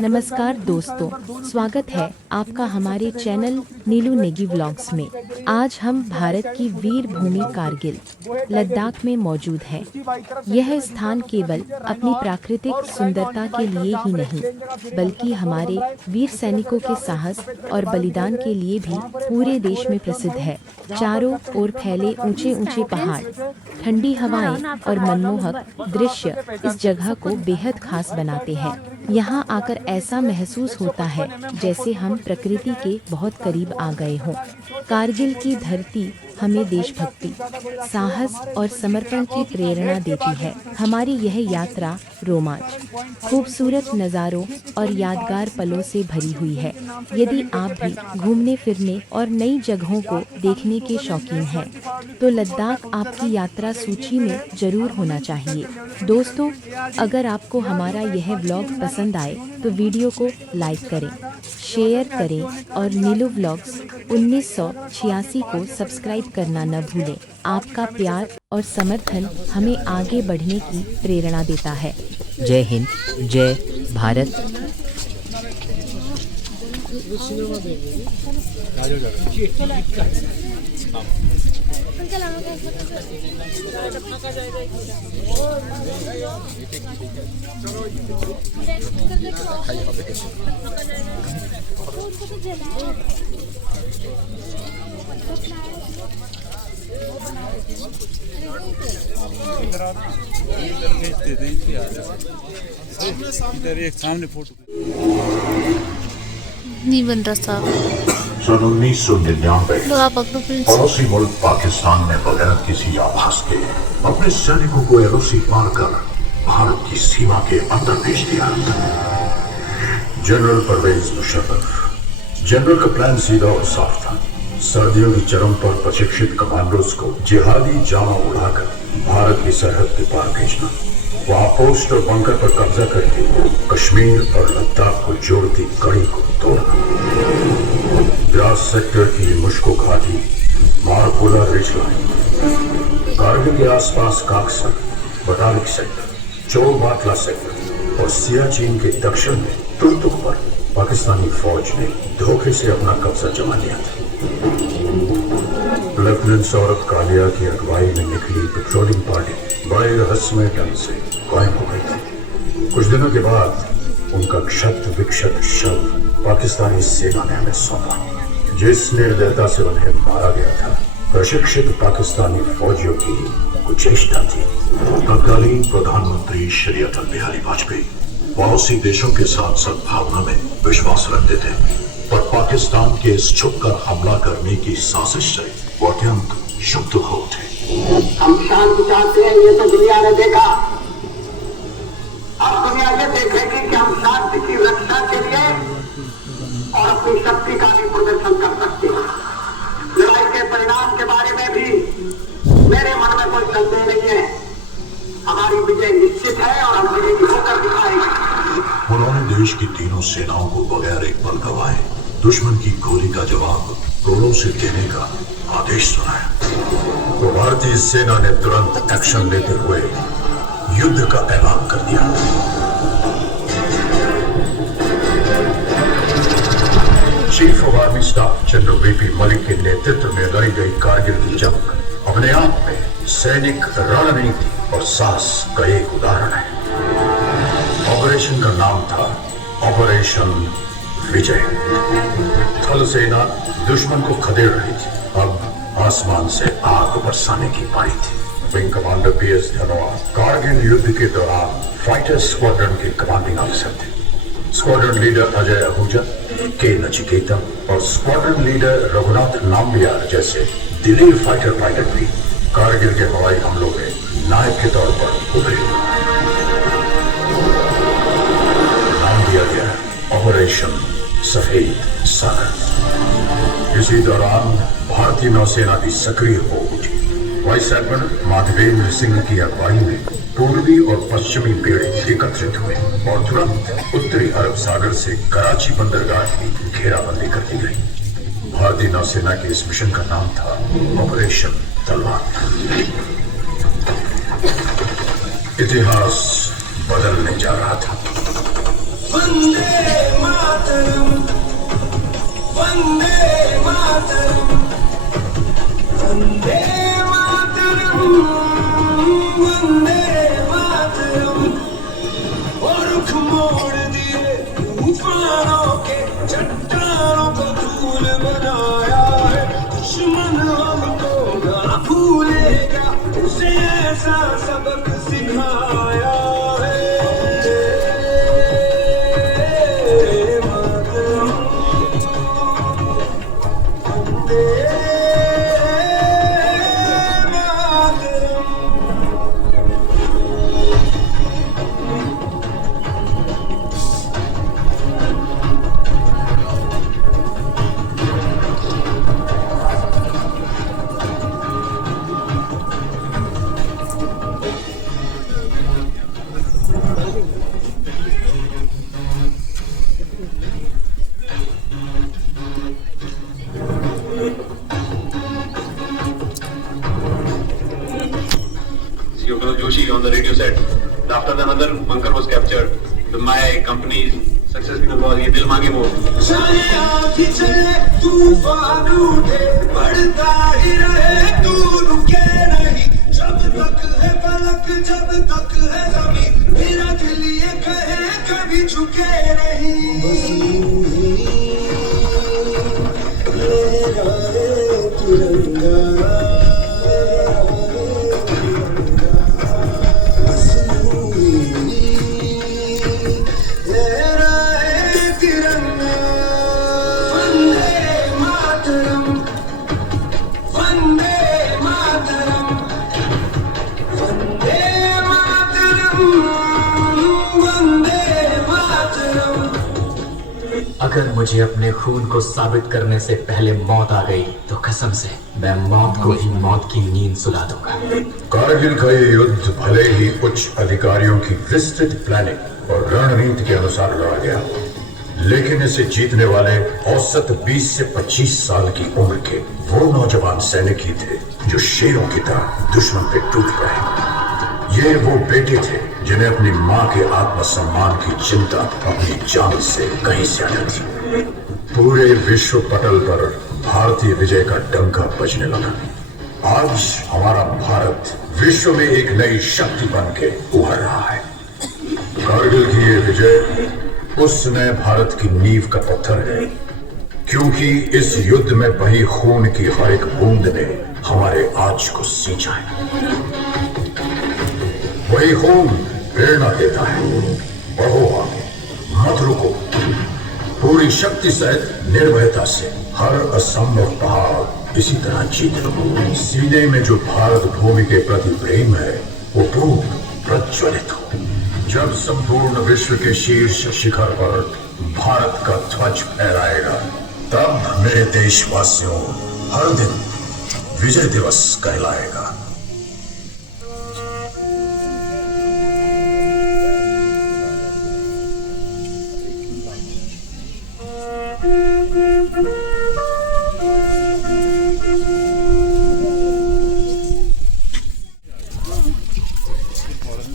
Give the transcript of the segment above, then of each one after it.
नमस्कार दोस्तों, स्वागत है आपका हमारे चैनल नीलू नेगी व्लॉग्स में। आज हम भारत की वीर भूमि कारगिल लद्दाख में मौजूद हैं। यह स्थान केवल अपनी प्राकृतिक सुंदरता के लिए ही नहीं, बल्कि हमारे वीर सैनिकों के साहस और बलिदान के लिए भी पूरे देश में प्रसिद्ध है। चारों ओर फैले ऊंचे ऊंचे पहाड़, ठंडी हवाएं और मनमोहक दृश्य इस जगह को बेहद खास बनाते हैं। यहाँ आकर ऐसा महसूस होता है जैसे हम प्रकृति के बहुत करीब आ गए हों। कारगिल की धरती हमें देशभक्ति, साहस और समर्पण की प्रेरणा देती है। हमारी यह यात्रा रोमांच, खूबसूरत नज़ारों और यादगार पलों से भरी हुई है। यदि आप भी घूमने फिरने और नई जगहों को देखने के शौकीन हैं, तो लद्दाख आपकी यात्रा सूची में जरूर होना चाहिए। दोस्तों, अगर आपको हमारा यह व्लॉग पसंद आए तो वीडियो को लाइक करें, शेयर करें और नीलू व्लॉग्स 1986 को सब्सक्राइब करना न भूलें। आपका प्यार और समर्थन हमें आगे बढ़ने की प्रेरणा देता है। जय हिंद, जय भारत। इधर एक सामने फोटो नहीं बन रहा था। सन 1999 लो आप अपना प्रिंस। पड़ोसी मुल्क पाकिस्तान ने बगैर किसी आभास के अपने सैनिकों को एलओसी मारकर भारत की सीमा के अंदर भेज दिया। जनरल परवेज मुशर्रफ। जनरल का प्लान सीधा और साफ था। सर्दियों की चरम पर प्रशिक्षित कमांडोज को जिहादी जामा उड़ाकर भारत की सरहद के पार भेजना, वहां पोस्ट और बंकर पर कब्जा करके कश्मीर और लद्दाख को जोड़ती कड़ी को तोड़ना। द्रास सेक्टर की मुश्को घाटी, मारकोला रिज लाइन, कारगिल के आसपास काक्सर, बटालिक सेक्टर, चोलबाटला सेक्टर और सियाचिन के दक्षिण में तुर्तुक पर पाकिस्तानी फौज ने धोखे से अपना कब्जा जमा लिया था। लेफ्टिनेंट सौरभ कालिया की अगुवाई में निकली पेट्रोलिंग पार्टी बड़े रहस्यमय ढंग से कायम हो गई थी। कुछ दिनों के बाद उनका क्षत विक्षत शव पाकिस्तानी सेना ने हमें सौंपा। जिस निर्दयता से उन्हें मारा गया था, प्रशिक्षित पाकिस्तानी फौजियों की कुचेष्टा थी। तत्कालीन प्रधानमंत्री श्री अटल बिहारी वाजपेयी पड़ोसी देशों के साथ सद्भावना में विश्वास रखते थे, पर पाकिस्तान के इस छुपकर हमला करने की साजिश से वो अत्यंत क्षुब्ध हो उठे। हम शांति चाहते हैं, ये तो दुनिया ने देखा। अब दुनिया ये देखेगी कि हम शांति की रक्षा के लिए और अपनी शक्ति का भी प्रदर्शन कर सकते हैं। लड़ाई के परिणाम के बारे में भी मेरे मन में कोई संदेह नहीं है। हमारी विजय निश्चित है और हम विजय होकर दिखाएंगे। उन्होंने देश की तीनों सेनाओं को बगैर एक पल गवाए दुश्मन की गोली का जवाब गोलों से देने का आदेश सुनाया। तो भारतीय सेना ने तुरंत एक्शन लेते हुए युद्ध का ऐलान कर दिया। Chief of army staff general VP Malik के नेतृत्व में लड़ी गई कारगिल की जंग अपने आप में सैनिक रणनीति और साहस का एक उदाहरण है। ऑपरेशन का नाम था ऑपरेशन विजय। थल सेना दुश्मन को खदेड़ रही थी, अब आसमान से आग बरसाने की पारी थी। Wing commander PS Dhanoa Kargil युद्ध के दौरान फाइटर स्क्वाड्रन के कमांडिंग ऑफिसर थे। स्क्वाड्रन लीडर अजय आहूजा, के नचिकेता और स्क्वाड्रन लीडर रघुनाथ नाम्बियार जैसे दिलीर फाइटर पायलट भी कारगिल के हवाई हमलों में नायक के तौर पर उभरे। नाम दिया गया ऑपरेशन सफेद सागर। इसी दौरान भारतीय नौसेना भी सक्रिय हो उठी। वाइस एडमिरल माधवेंद्र सिंह की अगुवाई में पूर्वी और पश्चिमी बेड़े एकत्रित हुए और तुरंत उत्तरी अरब सागर से कराची बंदरगाह की घेराबंदी कर दी गई। भारतीय नौसेना के इस मिशन का नाम था ऑपरेशन तलवार। इतिहास बदलने जा रहा था। वंदे मातरम, वंदे मातरम, वंदे मातरम, वंदे मातरम। और रुख मोड़ दिए तूफानों के, चट्टानों को धूल बनाया है। दुश्मन हमको ना भूलेगा, उसे ऐसा सबक सिखाया है। मातरम, Vande Mataram. Yugno Joshi on the radio set. After another bunker was captured, my company's success was ये दिल मांगे मोर। चाहे आँधी चले तूफान उठे, बढ़ता ही रहे तू रुके नहीं। जब तक है फलक, जब तक है ज़मीं, मेरा दिल ये कहे कभी झुके नहीं। बस यूं ही लहराए तिरंगा, बस यूं ही लहराए तिरंगा। वंदे मातरम, वंदे मातरम, वंदे मातरम, वंदे मातरम। अगर मुझे अपने खून को साबित करने से पहले मौत आ गई तो कसम से मैं मौत को ही मौत की नींद सुला दूंगा। कारगिल का ये युद्ध भले ही उच्च अधिकारियों की विस्तृत प्लानिंग और रणनीति के अनुसार लड़ा गया, लेकिन इसे जीतने वाले औसत 20 से 25 साल की उम्र के वो नौजवान सैनिक ही थे जो शेरों की तरह दुश्मन पे टूट पड़े। ये वो बेटे थे जिन्हें अपनी माँ के आत्मसम्मान की चिंता अपनी जान से कहीं ज्यादा थी। पूरे विश्व पटल पर भारतीय विजय का डंका बजने लगा। आज हमारा भारत विश्व में एक नई शक्ति बन के उभर रहा है। कारगिल की ये विजय उस नए भारत की नींव का पत्थर है, क्योंकि इस युद्ध में बही खून की हर एक बूंद ने हमारे आज को सींचा है। वही खून प्रेरणा देता है, बढ़ो आगे, मत रुको, पूरी शक्ति सहित निर्भयता से हर असंभव पहाड़ इसी तरह जीत लो। सीने में जो भारत भूमि के प्रति प्रेम है वो पूर्ण प्रज्वलित हो। जब संपूर्ण विश्व के शीर्ष शिखर पर भारत का ध्वज फहराएगा, तब मेरे देशवासियों हर दिन विजय दिवस कहलाएगा।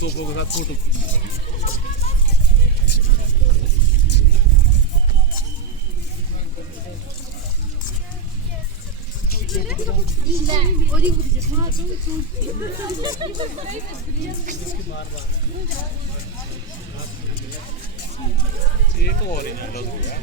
तोपों के साथ फोटो ये तो ओरिजिनल लग रहा है।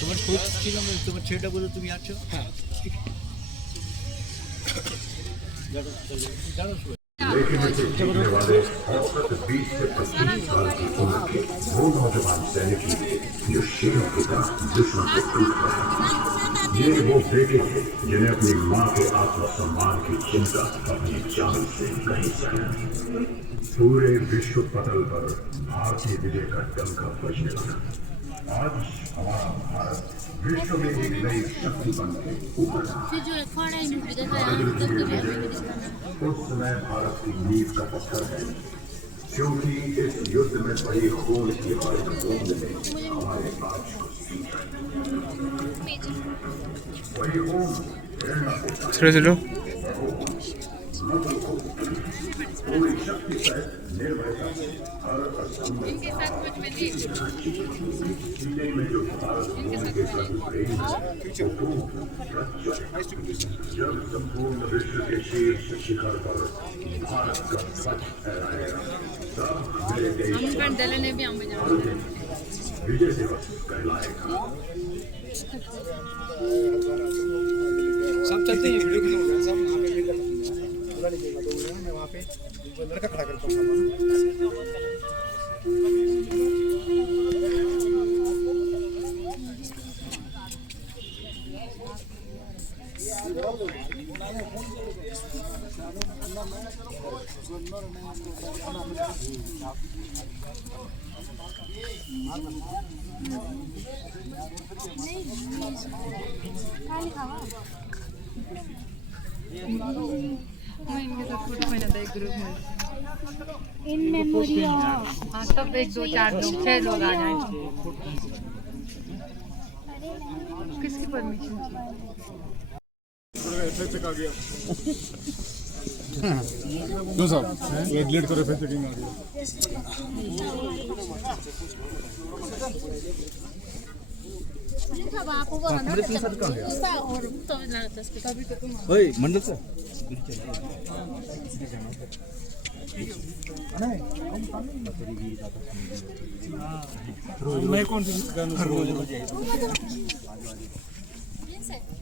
তোমার খোঁজ ছিল তোমার ছেলেটা বলে তুমি আছো হ্যাঁ लेकिन इसे जीतने वाले औसत 20 से 25 साल की उम्र के वो नौजवान सैनिक जो शेरों की तरह दुश्मन से टूट रहे हैं। ये वो बेटे हैं जिन्हें अपनी माँ के आत्मसम्मान की चिंता अपनी जान से कहीं ज्यादा। पूरे विश्व पटल पर भारतीय विजय का डंका बजने लगा। आज हमारा भारत विश्व में एक नई शक्ति बन के उभर रहा है। उस समय भारत की नींव का पत्थर है, क्योंकि इस युद्ध में बड़ी खून की हर बूंद ने हमारे राज को सींचा। वही खून प्रेरणा देता है। पूरी शक्ति से निर्भयता से हर असंभव सीने में जो भारत भूमि के प्रति प्रेम है वो जब संपूर्ण विश्व के शीर्ष शिखर पर भारत का ध्वज फहराएगा तब मेरे देश विजय दिवस कहलाएगा। सब चलते हैं वीडियो के सब मैं वहाँ पे लड़का खड़ा करता हूँ। इनके साथ फोटो बना था एक ग्रुप में इन मेमोरी हाँ तब 1 2 4 लोग 6 लोग आ जाए किसकी परमिशन दो साहब डिलीट करो फिर चेकिंग आ गया मंडल से मैं कौन सी गाना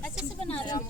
अच्छे से बना रहा हूँ।